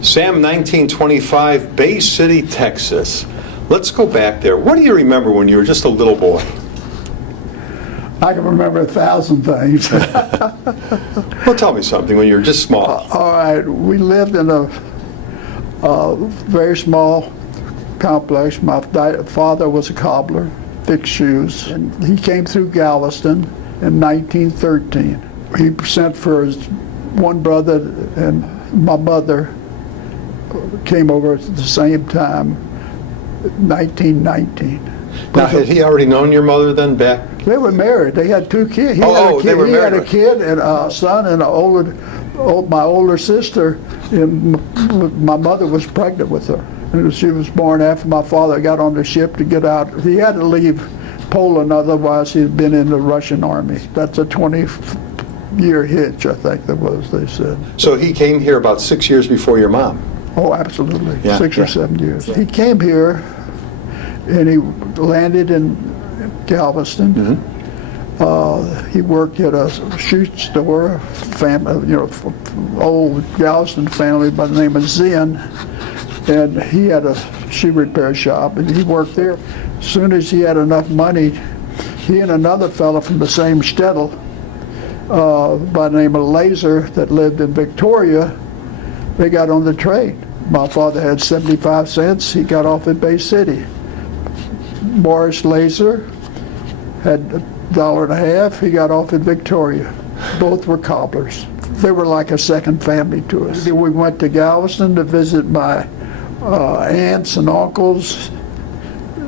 Sam, 1925, Bay City, Texas. Let's go back there. What do you remember when you were just a little boy? I can remember 1,000 things. Well, tell me something when you were just small. All right, we lived in a very small complex. My father was a cobbler, fixed shoes, and he came through Galveston in 1913. He sent for his one brother, and my mother came over at the same time, 1919. Now, had he already known your mother then back? They were married. They had 2 kids. He had a kid and a son and my older sister. And my mother was pregnant with her. And she was born after my father got on the ship to get out. He had to leave Poland, otherwise he'd been in the Russian army. That's a 20-year hitch, I think that was, they said. So he came here about 6 years before your mom? Oh, absolutely. Yeah, 6 or 7 years. He came here and he landed in Galveston. He worked at a shoe store, old Galveston family by the name of Zen, and he had a shoe repair shop, and he worked there. As soon as he had enough money, he and another fellow from the same shtetl by the name of Laser that lived in Victoria, they got on the train. My father had 75 cents. He got off in Bay City. Morris Laser had $1.50. He got off in Victoria. Both were cobblers. They were like a second family to us. We went to Galveston to visit my aunts and uncles,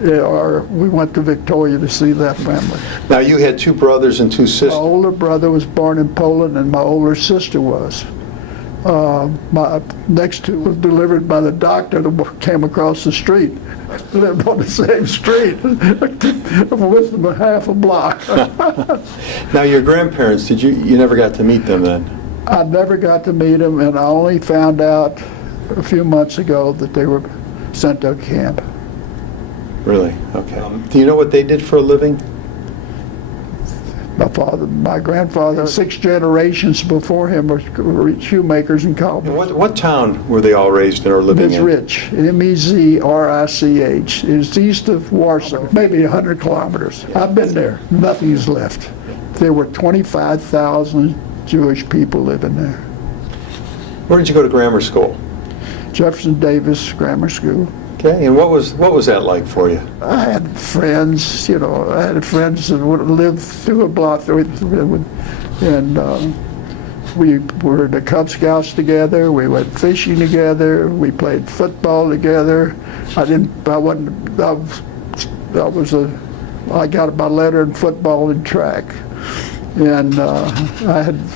or we went to Victoria to see that family. Now, you had 2 brothers and 2 sisters. My older brother was born in Poland, and my older sister was. My next 2 was delivered by the doctor that came across the street. Lived on the same street with them half a block. Now, your grandparents, you never got to meet them then? I never got to meet them, and I only found out a few months ago that they were sent to a camp. Really? Okay. Do you know what they did for a living? My grandfather, 6 generations before him were shoemakers and cobblers. What town were they all raised in or living in? Mezrich, M-E-Z-R-I-C-H. It's east of Warsaw, maybe 100 kilometers. I've been there. Nothing's left. There were 25,000 Jewish people living there. Where did you go to grammar school? Jefferson Davis Grammar School. Okay, and what was that like for you? I had friends, I had friends that would live through a block, and we were in the Cub Scouts together. We went fishing together. We played football together. I got my letter in football and track, and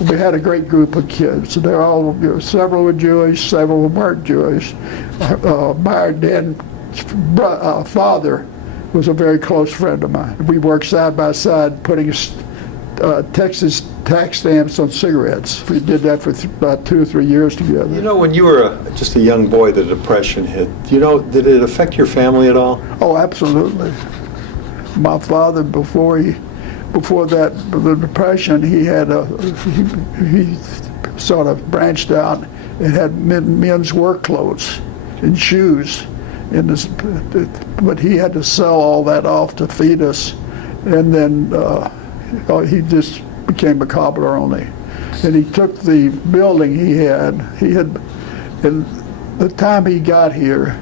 we had a great group of kids. They're all, several were Jewish, several weren't Jewish. My dad's father was a very close friend of mine. We worked side by side putting Texas tax stamps on cigarettes. We did that for about 2 or 3 years together. When you were just a young boy, the Depression hit. Did it affect your family at all? Oh, absolutely. My father, before the Depression, he sort of branched out and had men's work clothes and shoes, but he had to sell all that off to feed us, and then he just became a cobbler only. And he took the building he had, and the time he got here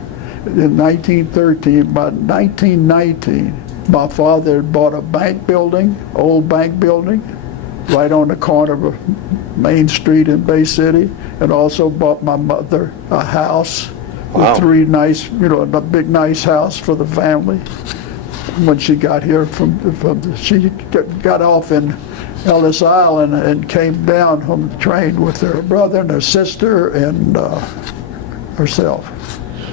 in 1913, by 1919, my father had bought a old bank building, right on the corner of Main Street in Bay City, and also bought my mother a house. Wow. With 3 nice, a big nice house for the family. When she got here she got off in Ellis Island and came down from the train with her brother and her sister and herself.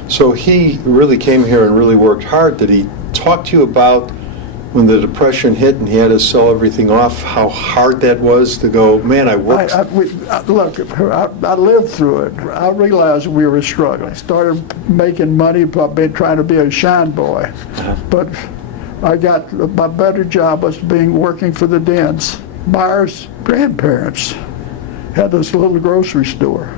So he really came here and really worked hard. Did he talk to you about when the Depression hit and he had to sell everything off, how hard that was to go, man, I worked? Look, I lived through it. I realized we were struggling. I started making money by trying to be a shine boy. But my better job was working for the Dens. Myers' grandparents had this little grocery store.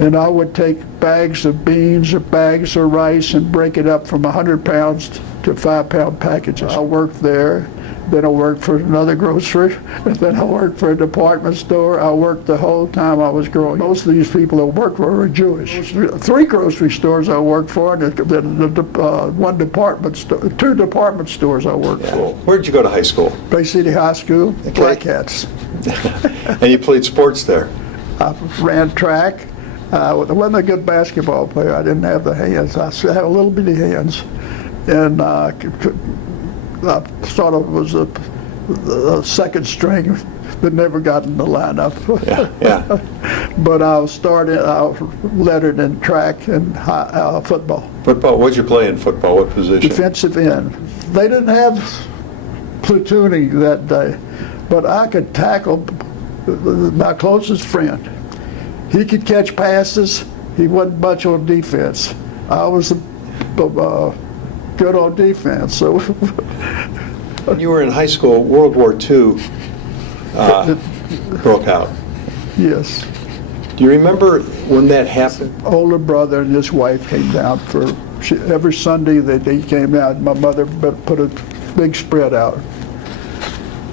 and I would take bags of beans or bags of rice and break it up from 100 pounds to 5-pound packages. I worked there. Then I worked for another grocery, and then I worked for a department store. I worked the whole time I was growing. Most of these people that worked for were Jewish. 3 grocery stores I worked for, and one department store, 2 department stores I worked for. Where did you go to high school? Bay City High School, Okay. Black Hats. And you played sports there? I ran track. I wasn't a good basketball player. I didn't have the hands. I had a little bitty hands, and I sort of was a second string that never got in the lineup. Yeah. But I lettered in track and football. Football, what'd you play in football? What position? Defensive end. They didn't have platooning that day, but I could tackle my closest friend. He could catch passes. He wasn't much on defense. I was good on defense. So When you were in high school, World War II broke out. yes, Do you remember when that happened? older brother and his wife came down every Sunday that they came out. My mother put a big spread out,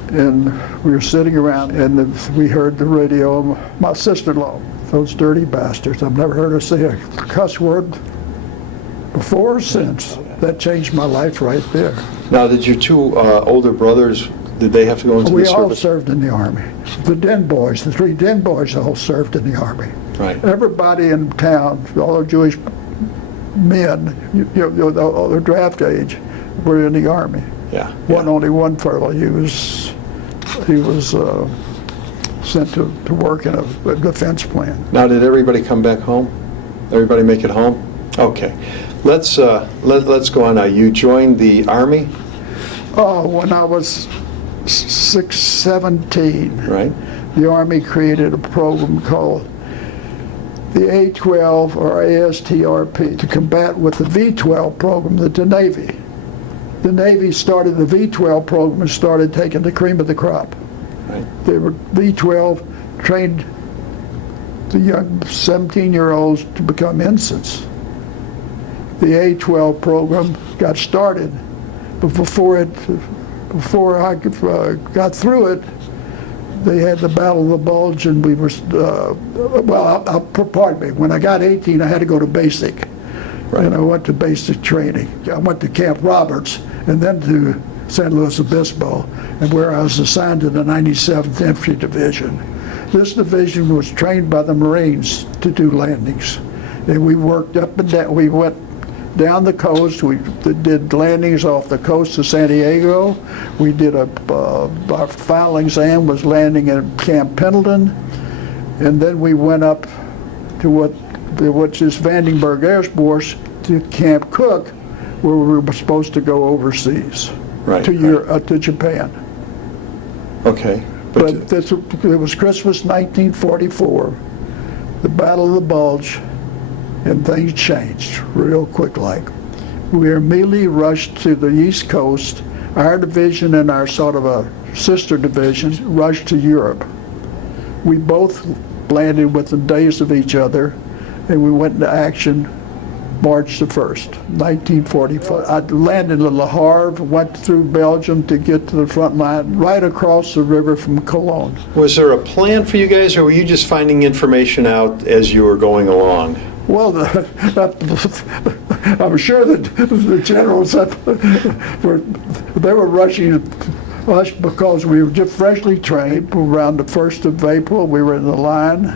and we were sitting around, and we heard the radio. My sister-in-law, those dirty bastards. I've never heard her say a cuss word before or since. That changed my life right there. Now, did your 2 older brothers, did they have to go into We the all service? served in the Army. The Den Boys, the 3 Den Boys all served in the Army. Right. Everybody in town, all the Jewish men, all the draft age, were in the Army. Yeah. Only one fellow, he was sent to work in a defense plant. Now, did everybody come back home? Everybody make it home? Okay. Let's go on now. You joined the Army, When I was 17, right? the Army created a program called the A-12 or ASTRP to combat with the V-12 program that the Navy. The Navy started the V-12 program and started taking the cream of the crop. Right. They were V-12 trained the young 17-year-olds to become ensigns. The A-12 program got started, but before I got through it, they had the Battle of the Bulge, and we were, pardon me, when I got 18, I had to go to basic. Right. And I went to basic training. I went to Camp Roberts and then to San Luis Obispo, and where I was assigned to the 97th Infantry Division. This division was trained by the Marines to do landings. And we worked up and down. We went down the coast. We did landings off the coast of San Diego. We did our final exam was landing at Camp Pendleton, and then we went up to which is Vandenberg Air Force, to Camp Cook, where we were supposed to go overseas, Right, to Japan. Okay. But it was Christmas 1944, the Battle of the Bulge, and things changed real quick like. We immediately rushed to the East Coast. Our division and our sort of a sister division rushed to Europe. We both landed within days of each other, and we went into action March the 1st, 1945. I landed in Le Havre, went through Belgium to get to the front line, right across the river from Cologne. Was there a plan for you guys, or were you just finding information out as you were going along? Well, I'm sure that the generals they were rushing us because we were just freshly trained. Around the 1st of April, we were in the line.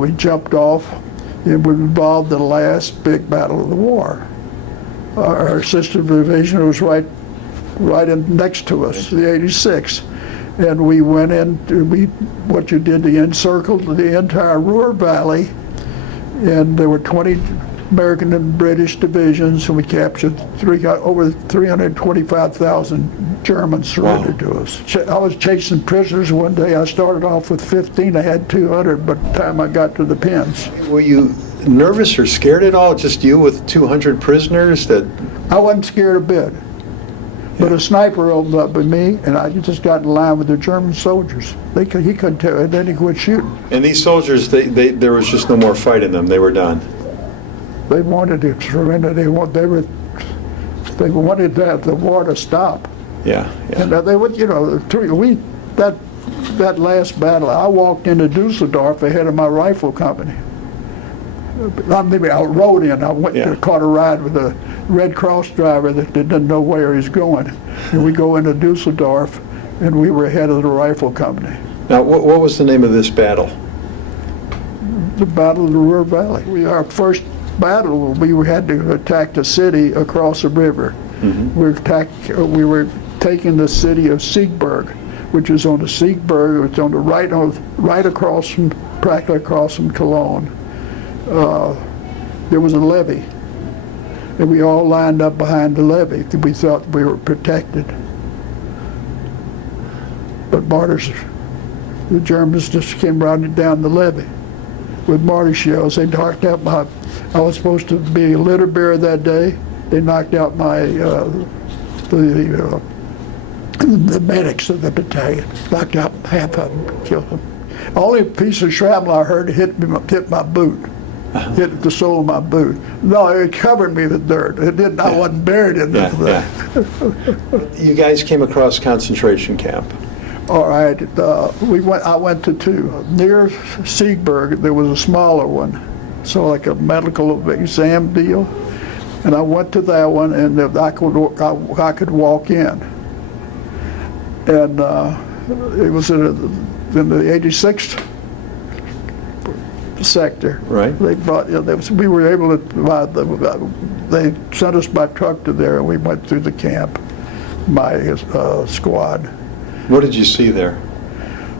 We jumped off, and we were involved in the last big battle of the war. Our sister division was right in next to us, the 86. And we went in, what you did, they encircled the entire Ruhr Valley, and there were 20 American and British divisions, and we captured over 325,000 Germans surrendered to us. I was chasing prisoners one day. I started off with 15. I had 200 by the time I got to the pens. Were you nervous or scared at all, just you with 200 prisoners? I wasn't scared a bit. But a sniper opened up at me, and I just got in line with the German soldiers. He couldn't tell, and then he quit shooting. And these soldiers, there was just no more fight in them. They were done. They wanted to surrender. They wanted the war to stop. Yeah, yeah. And they would, that last battle, I walked into Dusseldorf ahead of my rifle company. I rode in. I went to caught a ride with a Red Cross driver that didn't know where he's going. And we go into Dusseldorf, and we were ahead of the rifle company. Now, what was the name of this battle? The Battle of the Ruhr Valley. Our first battle, we had to attack the city across the river. Mm-hmm. We were taking the city of Siegburg, which is on the Siegburg. It's on the right across from, practically across from Cologne. There was a levee, and we all lined up behind the levee. We thought we were protected. But the Germans just came running down the levee with mortar shells. They knocked out I was supposed to be a litter bearer that day. They knocked out the medics of the battalion. Knocked out half of them, killed them. Only piece of shrapnel I heard hit my boot. Hit the sole of my boot. No, it covered me with dirt. It didn't. I wasn't buried in it. You guys came across concentration camp. All right. I went to two. Near Siegburg, there was a smaller one, so like a medical exam deal. And I went to that one, and I could walk in. And it was in the 86th sector. Right. They brought. We were able to. They sent us by truck to there, and we went through the camp. My squad. What did you see there?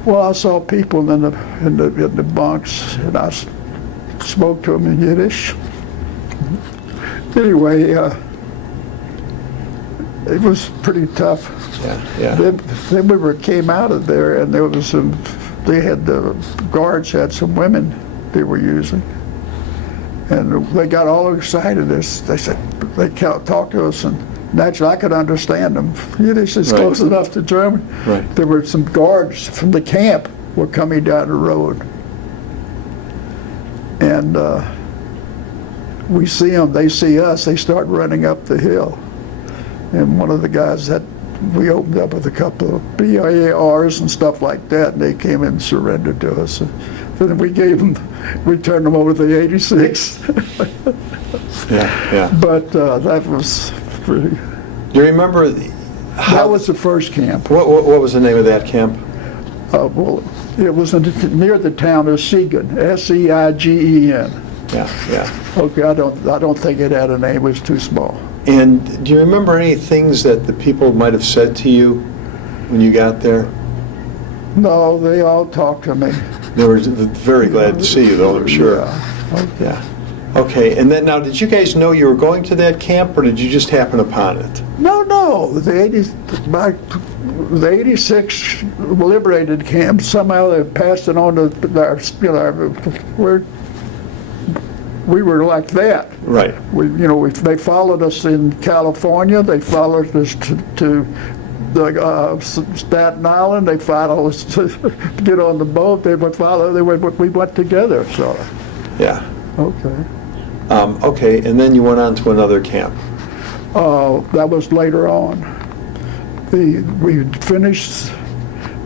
Well, I saw people in the bunks, and I spoke to them in Yiddish. Anyway, it was pretty tough. Yeah. Then we came out of there, and there was the guards had some women they were using, and they got all excited. They said they talked to us, and naturally I could understand them. Yiddish is close enough to German. Right. There were some guards from the camp were coming down the road, and we see them. They see us. They start running up the hill, and one of the guys we opened up with a couple of BIARs and stuff like that, and they came in and surrendered to us. Then we turned them over to the 86. Yeah. But that was pretty. Do you remember that was the first camp. What was the name of that camp? Well, it was near the town of Siegen, S-E-I-G-E-N. Yeah. Okay, I don't think it had a name. It was too small. And do you remember any things that the people might have said to you when you got there? No, they all talked to me. They were very glad to see you, though, I'm sure. Yeah. Okay, and then now, did you guys know you were going to that camp, or did you just happen upon it? No. The 86 liberated camp, somehow they passed it on to we were like that. Right. They followed us in California. They followed us to Staten Island. They followed us to get on the boat. We went together. So. Yeah. Okay. Okay, and then you went on to another camp. That was later on. We finished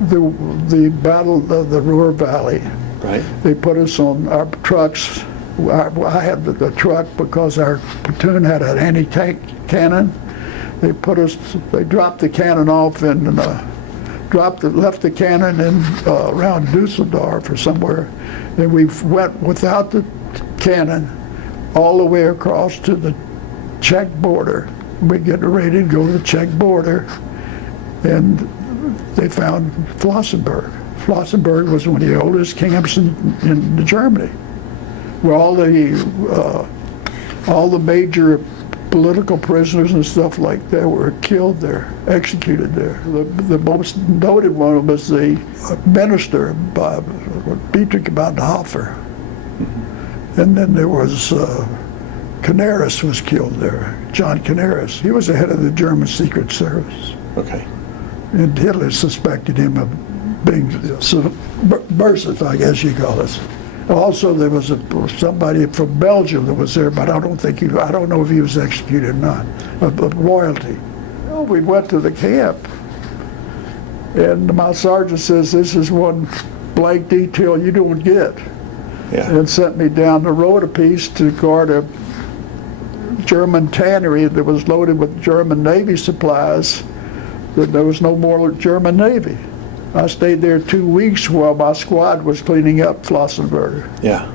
the Battle of the Ruhr Valley. Right. They put us on our trucks. I had the truck because our platoon had an anti-tank cannon. They dropped the cannon off and left the cannon in around Dusseldorf or somewhere. And we went without the cannon all the way across to the Czech border. We get ready to go to the Czech border, and they found Flossenburg. Flossenburg was one of the oldest camps in Germany, where all the major political prisoners and stuff like that were killed there, executed there. The most noted one was the minister, Dietrich Bonhoeffer. And then there was Canaris was killed there. John Canaris. He was the head of the German Secret Service. Okay. And Hitler suspected him of being subversive, I guess you call it. Also, there was somebody from Belgium that was there, but I don't know if he was executed or not, of royalty. Well, we went to the camp, and my sergeant says, this is one blank detail you don't get. Yeah. And sent me down the road a piece to guard a German tannery that was loaded with German Navy supplies, that there was no more German Navy. I stayed there 2 weeks while my squad was cleaning up Flossenburg. Yeah.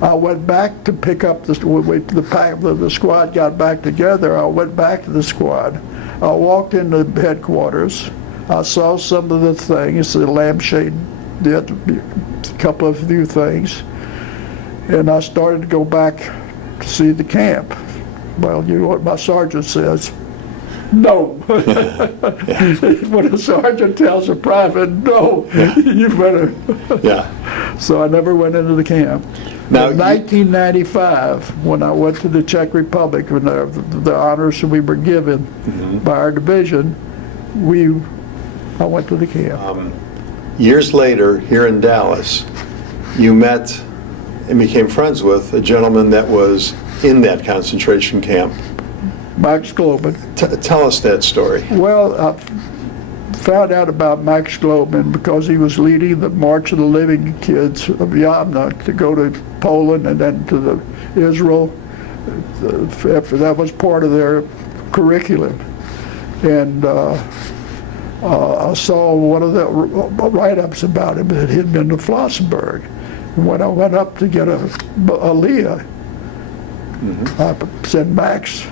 I went back to pick up the squad got back together. I went back to the squad. I walked into headquarters. I saw some of the things, the lampshade did a couple of few things, and I started to go back to see the camp. Well, you know what my sergeant says? No. When a sergeant tells a private, no, you better. Yeah. So I never went into the camp. Now, in 1995, when I went to the Czech Republic, when the honors we were given by our division, I went to the camp. Years later, here in Dallas, you met and became friends with a gentleman that was in that concentration camp. Max Globin. Tell us that story. Well, I found out about Max Globin because he was leading the March of the Living Kids of Yamna to go to Poland and then to Israel. That was part of their curriculum. And I saw one of the write-ups about him that he'd been to Flossenburg. And when I went up to get a Leah, I said, Max,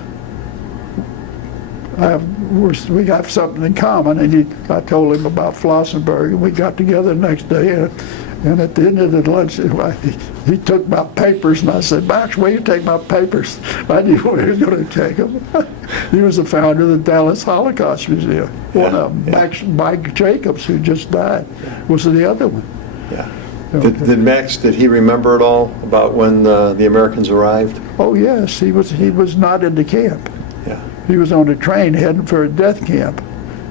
we have something in common, and I told him about Flossenburg, and we got together the next day, and at the end of the lunch, he took my papers, and I said, Max, where you take my papers? I knew where he was going to take them. He was the founder of the Dallas Holocaust Museum. One of them, Mike Jacobs, who just died, was the other one. Yeah. Did Max, did he remember at all about when the Americans arrived? Oh, yes, he was not in the camp. Yeah. He was on a train heading for a death camp,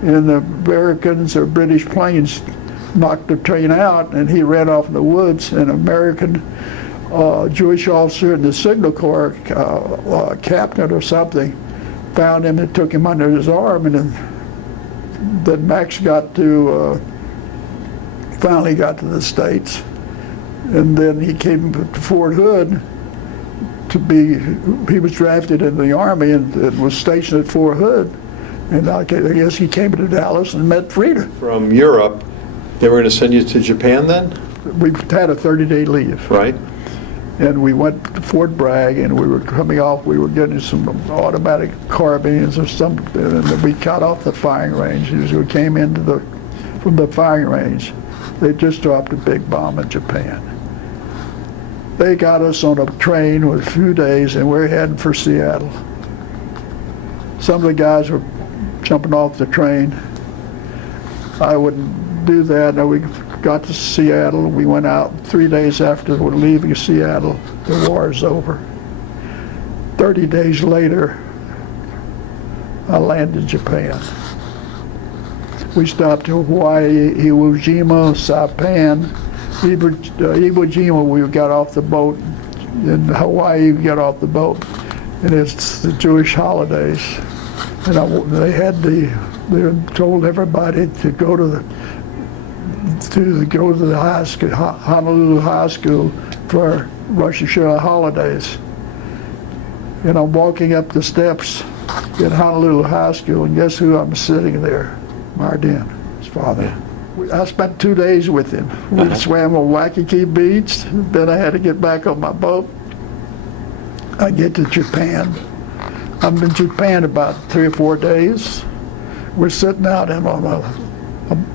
and the Americans or British planes knocked the train out, and he ran off in the woods. An American Jewish officer in the Signal Corps, captain or something, found him and took him under his arm, and then Max finally got to the States, and then he came to Fort Hood. He was drafted in the Army and was stationed at Fort Hood. And I guess he came to Dallas and met Frida. From Europe, they were going to send you to Japan then? We had a 30-day leave. Right. And we went to Fort Bragg, and we were coming off, we were getting some automatic carbines or something, and we got off the firing range. As we came from the firing range, they just dropped a big bomb in Japan. They got us on a train with a few days, and we're heading for Seattle. Some of the guys were jumping off the train. I wouldn't do that. No, we got to Seattle. We went out 3 days after we're leaving Seattle. The war is over. 30 days later, I landed in Japan. We stopped in Hawaii, Iwo Jima, Saipan. Iwo Jima, we got off the boat. In Hawaii, we got off the boat, and it's the Jewish holidays. And they told everybody to go to the high school, Honolulu High School, for Rosh Hashanah holidays. And I'm walking up the steps at Honolulu High School, and guess who I'm sitting there? Mardin, his father. I spent 2 days with him. We swam on Waikiki Beach. Then I had to get back on my boat. I get to Japan. I'm in Japan about 3 or 4 days. We're sitting out on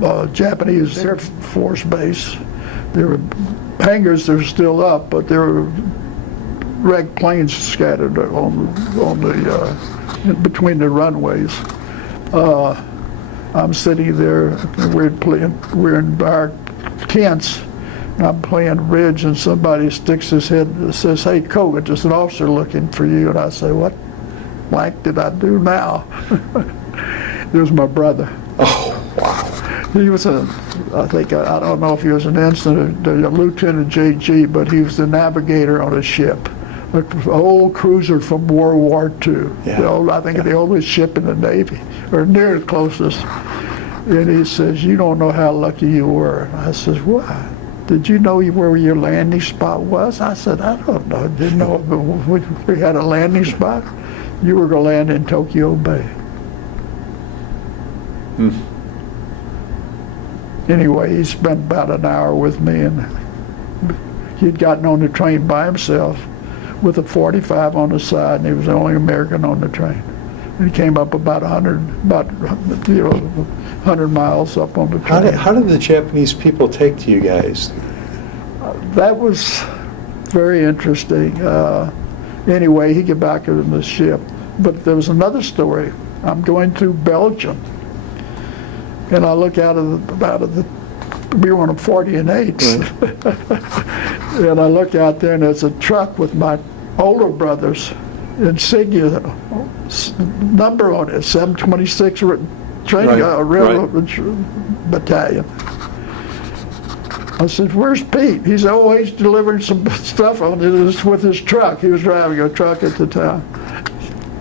a Japanese Air Force base. There were hangars that are still up, but there were wrecked planes scattered between the runways. I'm sitting there, we're in our tents, I'm playing bridge and somebody sticks his head and says, "Hey, Kogutt, there's an officer looking for you." And I say, "What blank did I do now?" It was my brother. Oh, wow. He was I don't know if he was an ensign or a lieutenant JG, but he was the navigator on a ship. An old cruiser from World War II. Yeah. I think the oldest ship in the Navy, or near the closest. And he says, "You don't know how lucky you were." And I says, "Why? Did you know where your landing spot was?" I said, "I don't know. Didn't know we had a landing spot. You were going to land in Tokyo Bay." Anyway, he spent about an hour with me, and he'd gotten on the train by himself with a 45 on the side, and he was the only American on the train. And he came up about 100 miles up on the train. How did the Japanese people take to you guys? That was very interesting. Anyway, he got back in the ship. But there was another story. I'm going through Belgium, and I look out of the we were on a 40 and 8s. Right. And I look out there, and there's a truck with my older brother's insignia number on it, 726 training railroad battalion. I said, "Where's Pete?" He said, "Oh, he's delivering some stuff on it with his truck." He was driving a truck at the time.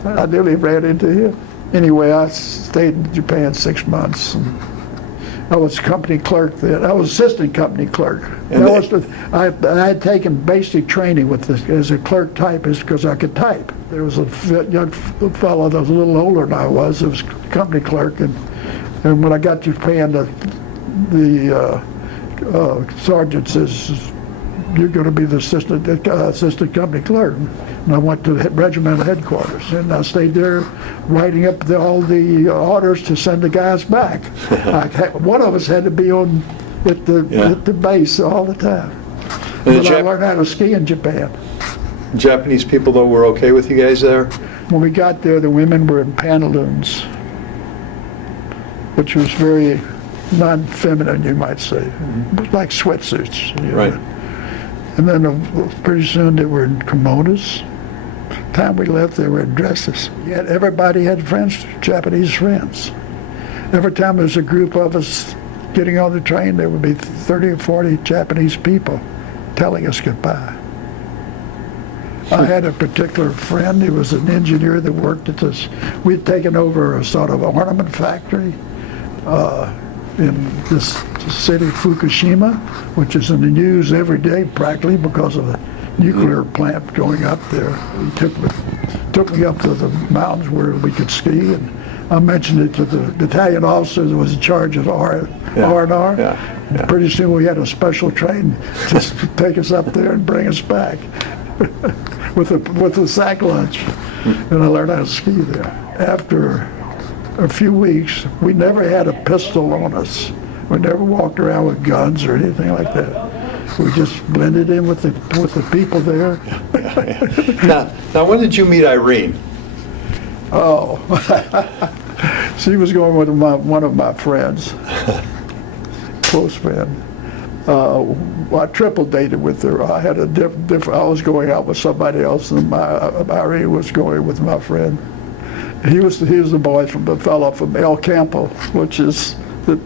I nearly ran into him. Anyway, I stayed in Japan 6 months. And I was company clerk then. I was assistant company clerk. I had taken basic training with this as a clerk typist because I could type. There was a young fellow that was a little older than I was. It was company clerk, and when I got to Japan, the sergeant says, "You're going to be the assistant company clerk." And I went to the regimental headquarters, and I stayed there writing up all the orders to send the guys back. One of us had to be at the base all the time. But I learned how to ski in Japan. Japanese people, though, were okay with you guys there? When we got there, the women were in pantaloons, which was very non-feminine, you might say. It was like sweatsuits. Right. And then pretty soon they were in kimonos. The time we left, they were in dresses. Yet everybody had friends, Japanese friends. Every time there was a group of us getting on the train, there would be 30 or 40 Japanese people telling us goodbye. I had a particular friend. He was an engineer that worked at this. We'd taken over a sort of ornament factory in this city, Fukushima, which is in the news every day practically because of the nuclear plant going up there. He took me up to the mountains where we could ski, and I mentioned it to the battalion officer that was in charge of R&R. Yeah. Pretty soon we had a special train just to take us up there and bring us back with a sack lunch, and I learned how to ski there. After a few weeks, we never had a pistol on us. We never walked around with guns or anything like that. We just blended in with the people there. Now, when did you meet Irene? Oh, she was going with one of my friends, close friend. I triple dated with her. I had a different. I was going out with somebody else, and Irene was going with my friend. He was the boy from the fellow from El Campo, which is the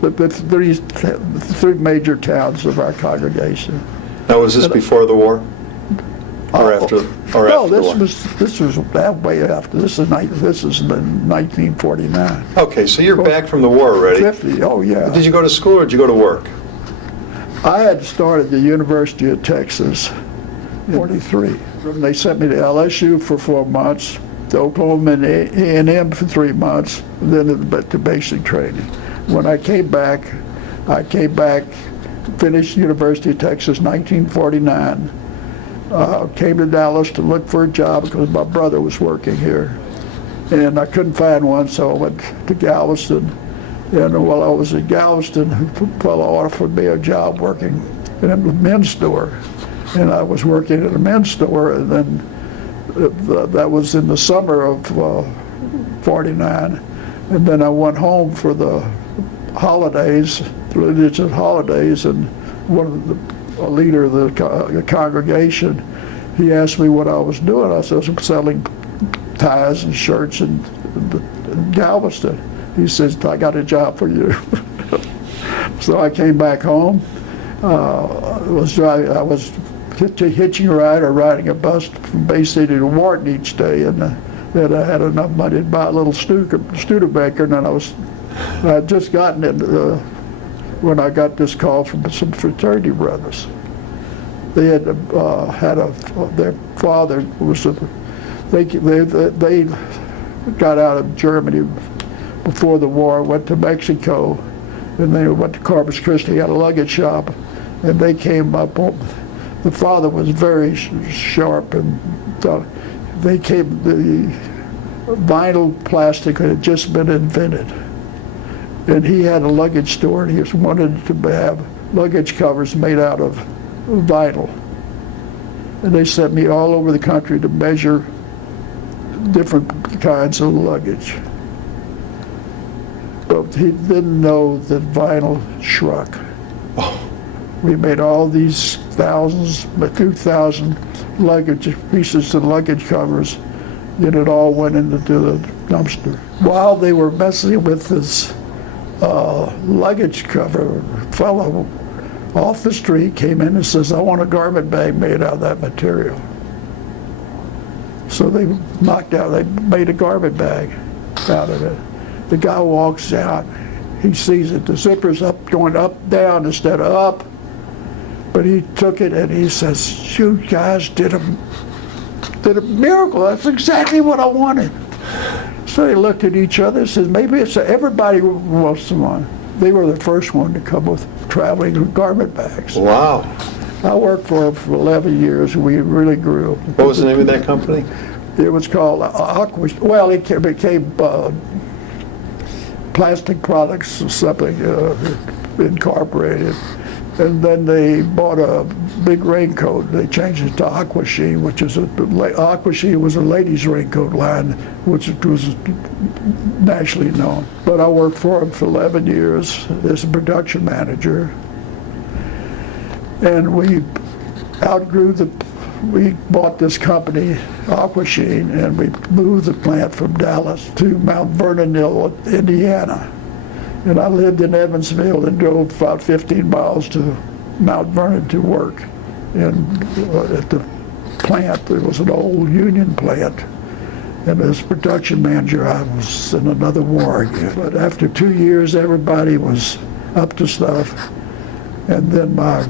three major towns of our congregation. Now, was this before the war, or after? Or No, after the war? this was way after. This is 1949. Okay, so you're back from the war already. 50. Oh yeah. Did you go to school or did you go to work? I had started at the University of Texas in 43. They sent me to LSU for 4 months, to Oklahoma and A&M for 3 months, then to basic training. When I came back, finished University of Texas 1949, came to Dallas to look for a job because my brother was working here. And I couldn't find one, so I went to Galveston. And while I was at Galveston, a fellow offered me a job working in a men's store. And I was working at a men's store, and then that was in the summer of 49. And then I went home for the holidays, the religious holidays, and one of the a leader of the congregation, he asked me what I was doing. I said, I was selling ties and shirts in Galveston. He says, I got a job for you. So I came back home. I was hitching a ride or riding a bus from Bay City to Wharton each day, and then I had enough money to buy a little Studebaker, and then I had just gotten it when I got this call from some fraternity brothers. They had their father was they got out of Germany before the war, went to Mexico, and they went to Corpus Christi, had a luggage shop, and they came up. The father was very sharp, and the vinyl plastic had just been invented. And he had a luggage store, and he wanted to have luggage covers made out of vinyl. And they sent me all over the country to measure different kinds of luggage. But he didn't know that vinyl shrunk. Oh. We made all these 2,000 luggage pieces and luggage covers, and it all went into the dumpster. While they were messing with this luggage cover, a fellow off the street came in and says, I want a garment bag made out of that material. So they made a garment bag out of it. The guy walks out, he sees it, the zipper's going up, down instead of up. But he took it and he says, you guys did a miracle. That's exactly what I wanted. So they looked at each other and said, maybe it's everybody wants one. They were the first one to come with traveling garment bags. Wow. I worked for them for 11 years, and we really grew. What was the name of that company? It was called it became Plastic Products or something Incorporated. And then they bought a big raincoat. They changed it to Aqua Sheen, which is Aqua Sheen was a ladies' raincoat line, which was nationally known. But I worked for them for 11 years as a production manager. And we bought this company, Aqua Sheen, and we moved the plant from Dallas to Mount Vernon, Indiana. And I lived in Evansville and drove about 15 miles to Mount Vernon to work. And at the plant, there was an old union plant. And as production manager, I was in another war again. But after 2 years, everybody was up to stuff. And then my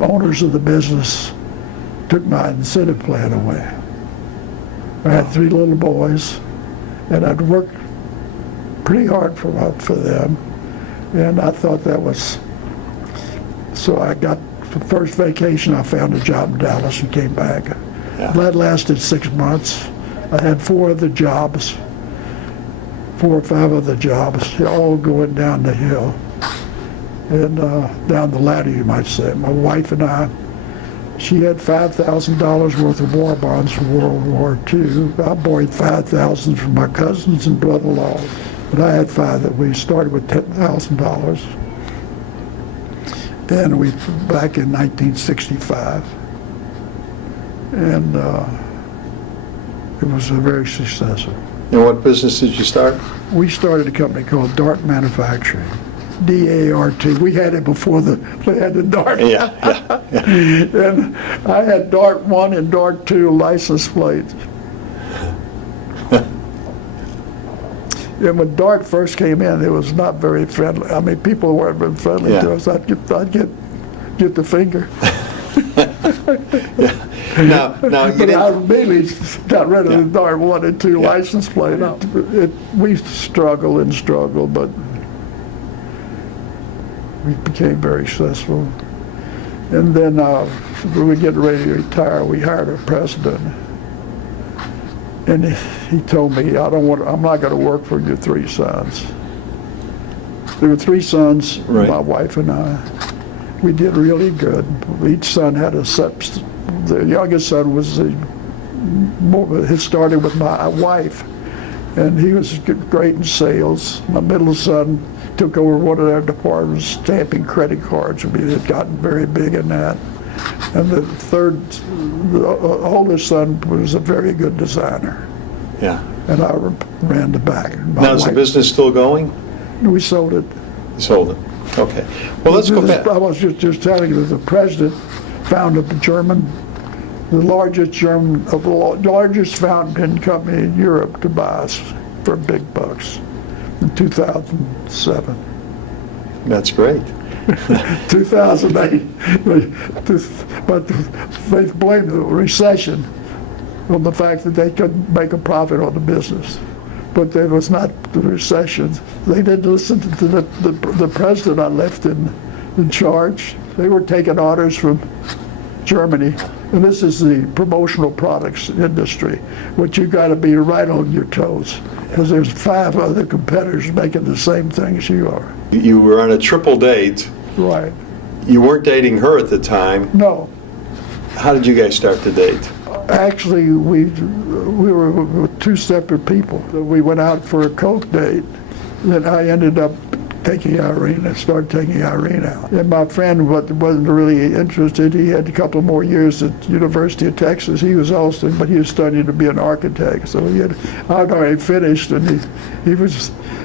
owners of the business took my incentive plan away. I had 3 little boys, and I'd worked pretty hard for them, and I thought that was, so I got the first vacation, I found a job in Dallas and came back. Yeah. That lasted 6 months. I had 4 or 5 other jobs, all going down the hill, and down the ladder, you might say. My wife and I, she had $5,000 worth of war bonds from World War II. I borrowed $5,000 from my cousins and brother-in-law. But I had 5 that we started with $10,000. And we back in 1965. And it was very successful. And what business did you start? We started a company called Dart Manufacturing. D-A-R-T. We had it before they had the Dart. Yeah. And I had Dart 1 and Dart 2 license plates. And when Dart first came in, it was not very friendly. I mean, people weren't very friendly to us. I'd get the finger. Now you But I didn't. immediately got rid of the Dart 1 and 2 license plate. We struggled, but we became very successful. And then when we were getting ready to retire, we hired a president. And he told me, I'm not going to work for your 3 sons. There were 3 sons, Right. My wife and I. We did really good. Each son had the youngest son was, it started with my wife. and he was great in sales. My middle son took over one of their departments, stamping credit cards. We had gotten very big in that. And the oldest son was a very good designer, Yeah. and I ran the back. Now, is the business still going? We sold it. You sold it. Okay. Well, let's go back. I was just telling you that the president founded the largest fountain pen company in Europe to buy us for big bucks in 2007. That's great. 2008, but they blamed the recession on the fact that they couldn't make a profit on the business. But it was not the recession. They didn't listen to the president I left in charge. They were taking orders from Germany, and this is the promotional products industry, which you got to be right on your toes, because there's 5 other competitors making the same things you are. You were on a triple date. Right. You weren't dating her at the time. No. How did you guys start the date? Actually, we were with 2 separate people. We went out for a Coke date. Then I ended up taking Irene and started taking Irene out. And my friend wasn't really interested. He had a couple more years at University of Texas. He was Austin, but he was studying to be an architect. So I'd already finished, and he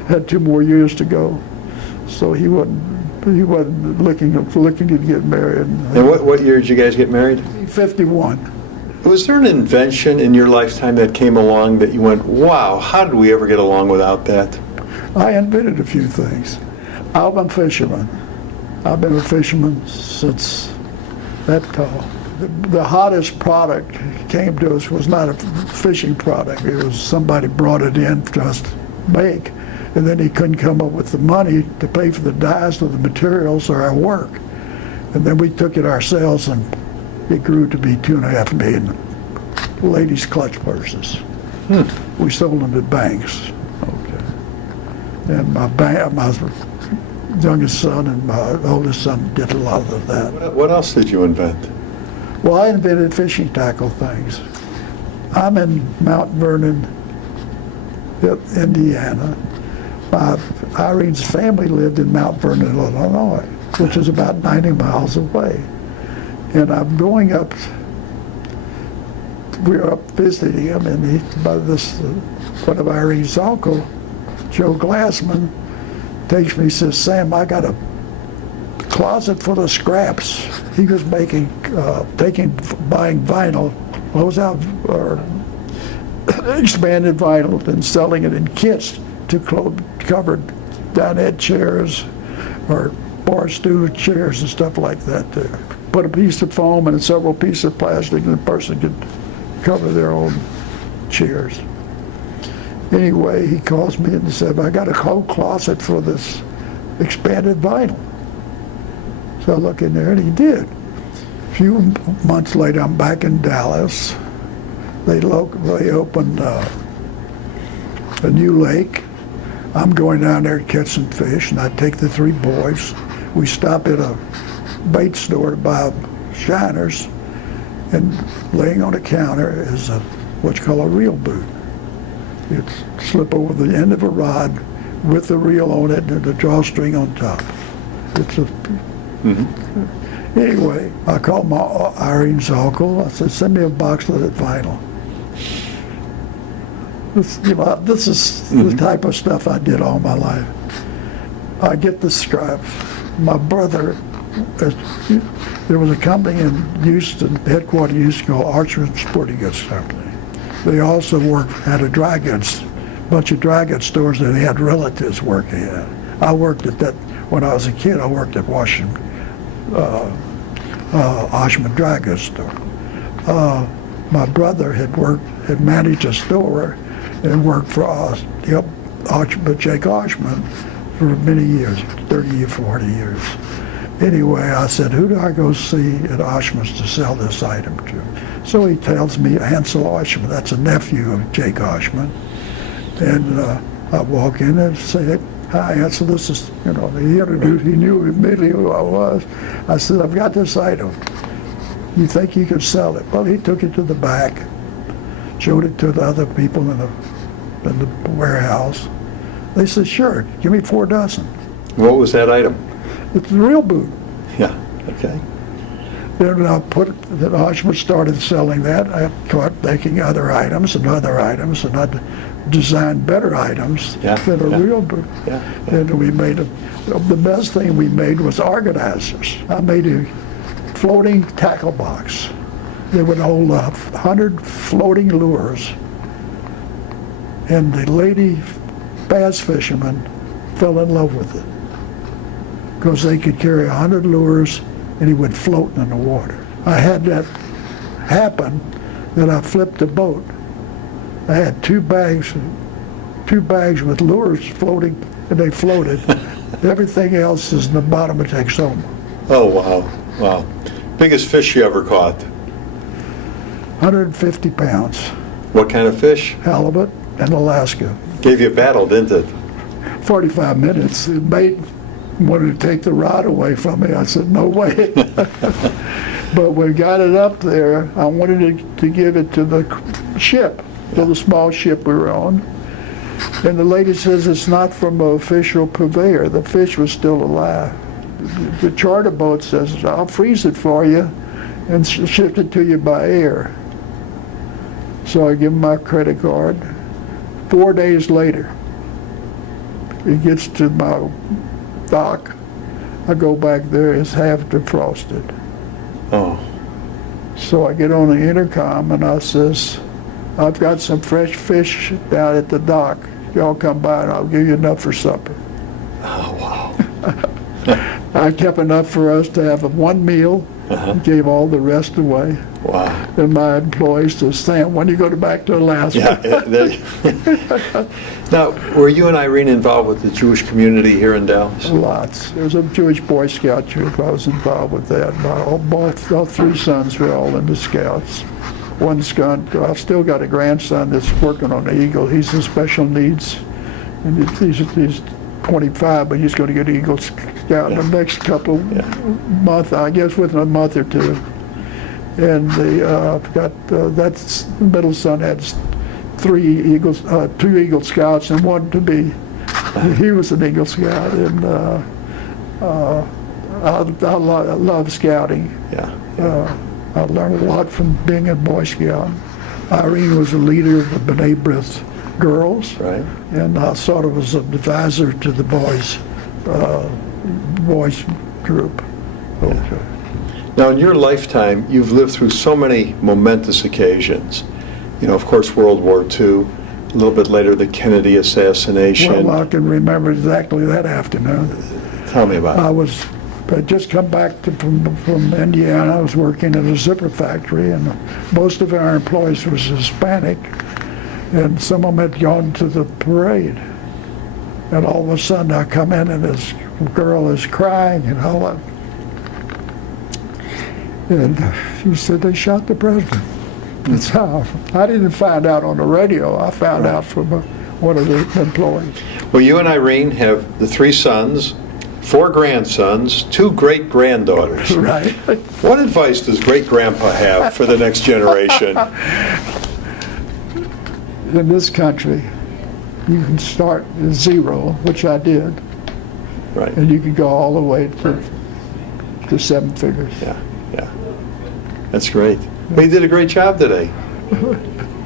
had 2 more years to go. So he wasn't looking to get married. And what year did you guys get married? 51. Was there an invention in your lifetime that came along that you went, wow, how did we ever get along without that? I invented a few things. I'm a fisherman. I've been a fisherman since that tall. The hottest product came to us was not a fishing product. It was somebody brought it in for us to make, and then he couldn't come up with the money to pay for the dyes or the materials or our work. And then we took it ourselves, and it grew to be 2.5 million ladies' clutch purses. We sold them to banks. Okay. And my youngest son and my oldest son did a lot of that. What else did you invent? Well, I invented fishing tackle things. I'm in Mount Vernon, Indiana. Irene's family lived in Mount Vernon, Illinois, which is about 90 miles away. And I'm going up, we were up visiting him, and one of Irene's uncle, Joe Glassman, takes me and says, Sam, I got a closet full of scraps. He was buying vinyl, close-out or expanded vinyl, and selling it in kits to cover dinette chairs or bar stool chairs and stuff like that too. Put a piece of foam and several pieces of plastic, and the person could cover their own chairs. Anyway, he calls me and said, I got a whole closet for this expanded vinyl. So I look in there, and he did. A few months later, I'm back in Dallas. They opened a new lake. I'm going down there to catch some fish, and I take the 3 boys. We stop at a bait store to buy shiners, and laying on the counter is what you call a reel boot. You slip over the end of a rod with the reel on it and the drawstring on top. It's a Anyway, I called my Irene's uncle. I said, send me a box of that vinyl. This is the type of stuff I did all my life. I get the scraps. My brother, there was a company in Houston, headquartered in Houston, called Archer Sporting Goods Company. They also had a dry goods, bunch of dry goods stores that they had relatives working at. I worked at that when I was a kid. I worked at Washington, Oshman Dry Goods Store. My brother had managed a store and worked for Jake Oshman for many years, 30 or 40 years. Anyway, I said, who do I go see at Oshman's to sell this item to? So he tells me Ansel Oshman, that's a nephew of Jake Oshman. And I walk in and say, hi, Ansel, this is, he introduced, he knew immediately who I was. I said, I've got this item. You think you can sell it? Well, he took it to the back, showed it to the other people in in the warehouse. They said, sure, give me 4 dozen. What was that item? It's the real boot. Yeah, okay. Then the Hodgman started selling that. I started making other items, and I designed better items than a real boot. Yeah. And we made the best thing we made was organizers. I made a floating tackle box. They would hold 100 floating lures. And the lady bass fishermen fell in love with it because they could carry 100 lures and he would float in the water. I had that happen, that I flipped the boat. I had 2 bags with lures floating, and they floated. Everything else is in the bottom of Texoma. Oh, wow. Wow. Biggest fish you ever caught? 150 pounds. What kind of fish? Halibut in Alaska. Gave you a battle, didn't it? 45 minutes. The mate wanted to take the rod away from me. I said, no way. But we got it up there. I wanted to give it to the ship, to the small ship we were on. And the lady says it's not from an official purveyor. The fish was still alive. The charter boat says, I'll freeze it for you and ship it to you by air. So I give him my credit card. 4 days later, it gets to my dock. I go back there, it's half defrosted. Oh. So I get on the intercom and I says, I've got some fresh fish down at the dock. Y'all come by and I'll give you enough for supper. Oh, wow. I kept enough for us to have 1 meal, gave all the rest away. Wow. And my employees said, Sam, when you go back to Alaska? Yeah. Now, were you and Irene involved with the Jewish community here in Dallas? Lots. There was a Jewish Boy Scout troop. I was involved with that. All 3 sons were all in the Scouts. One son, I've still got a grandson that's working on the Eagle. He's in special needs. And he's 25, but he's going to get Eagle Scout in the next couple months, I guess within a month or 2. And I've got, that's, the middle son had 3 Eagles, 2 Eagle Scouts and one to be. He was an Eagle Scout, and I love scouting. Yeah. I learned a lot from being a Boy Scout. Irene was the leader of the B'nai B'rith girls, Right. and I sort of was an advisor to the boys group. Okay. Now, in your lifetime, you've lived through so many momentous occasions. You know, of course, World War II, a little bit later, the Kennedy assassination. Well, I can remember exactly that afternoon. Tell me about it. I just come back from Indiana. I was working in a zipper factory, and most of our employees was Hispanic, and some of them had gone to the parade. And all of a sudden, I come in, and this girl is crying, and all that. And she said they shot the president. That's how. I didn't find out on the radio. I found out from one of the employees. Well, you and Irene have the 3 sons, 4 grandsons, 2 great-granddaughters. Right. What advice does great-grandpa have for the next generation? In this country, you can start at 0, which I did, Right. and you can go all the way to 7 figures. Yeah. That's great. Well, you did a great job today.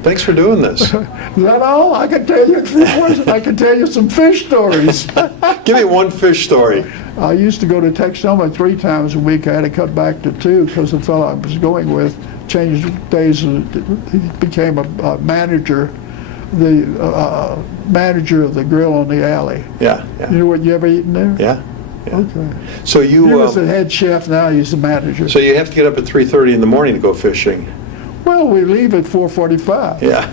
Thanks for doing this. Is that all? I can tell you a few more. I can tell you some fish stories. Give me one fish story. I used to go to Texoma 3 times a week. I had to cut back to 2 because the fellow I was going with changed days. He became a manager, the manager of the grill on the alley. Yeah. You know what you ever eaten there? Yeah. Okay. So He was the head chef. Now he's the manager. So you have to get up at 3:30 in the morning to go fishing. Well, we leave at 4:45. Yeah.